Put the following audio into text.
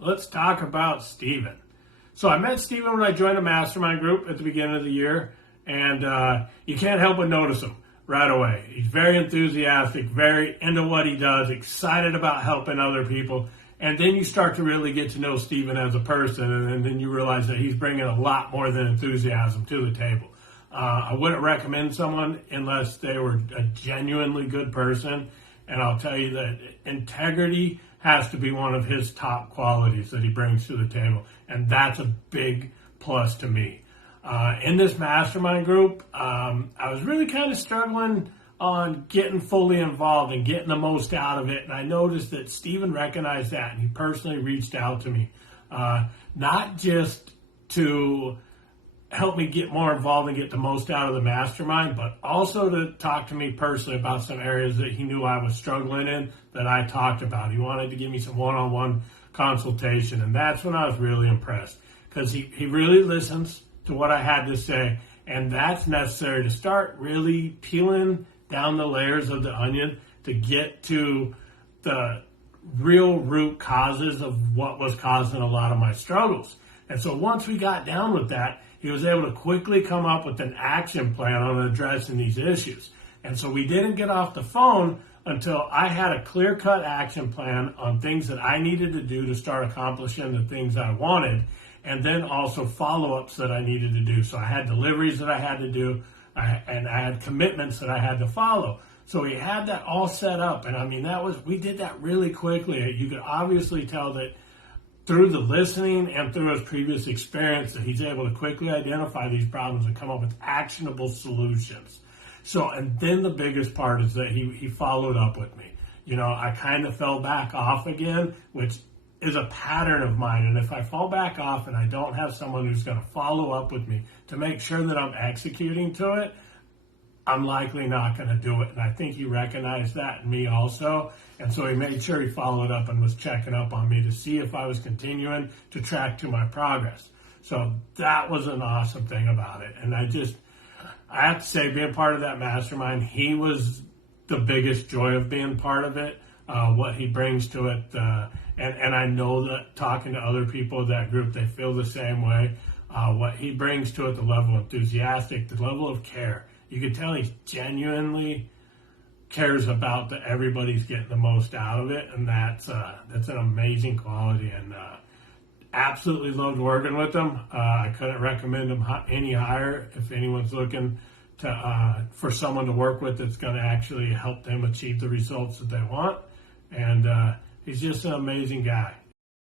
let's talk about Steven. So I met Steven when I joined a mastermind group at the beginning of the year, and you can't help but notice him right away. He's very enthusiastic, very into what he does, excited about helping other people. And then you start to really get to know Steven as a person, and then you realize that he's bringing a lot more than enthusiasm to the table. I wouldn't recommend someone unless they were a genuinely good person, and I'll tell you that integrity has to be one of his top qualities that he brings to the table, and that's a big plus to me. In this mastermind group, I was really kind of struggling on getting fully involved and getting the most out of it, and I noticed that Steven recognized that, and he personally reached out to me, not just to help me get more involved and get the most out of the mastermind, but also to talk to me personally about some areas that he knew I was struggling in that I talked about. He wanted to give me some one-on-one consultation, and that's when I was really impressed, because he really listens to what I had to say, and that's necessary to start really peeling down the layers of the onion to get to the real root causes of what was causing a lot of my struggles. And so once we got down with that, he was able to quickly come up with an action plan on addressing these issues. And so we didn't get off the phone until I had a clear-cut action plan on things that I needed to do to start accomplishing the things I wanted, and then also follow-ups that I needed to do. So I had deliveries that I had to do, and I had commitments that I had to follow. So we had that all set up, and I mean, we did that really quickly. You could obviously tell that through the listening and through his previous experience that he's able to quickly identify these problems and come up with actionable solutions. So, and then the biggest part is that he followed up with me. You know, I kind of fell back off again, which is a pattern of mine. And if I fall back off and I don't have someone who's going to follow up with me to make sure that I'm executing to it, I'm likely not going to do it. And I think he recognized that in me also. And so he made sure he followed up and was checking up on me to see if I was continuing to track to my progress. So that was an awesome thing about it. And I have to say, being part of that mastermind, he was the biggest joy of being part of it, what he brings to it. And I know that talking to other people in that group, they feel the same way. What he brings to it, the level of enthusiastic, the level of care. You can tell he genuinely cares about that everybody's getting the most out of it, and that's an amazing quality, and absolutely loved working with him. I couldn't recommend him any higher if anyone's looking for someone to work with that's going to actually help them achieve the results that they want, and he's just an amazing guy.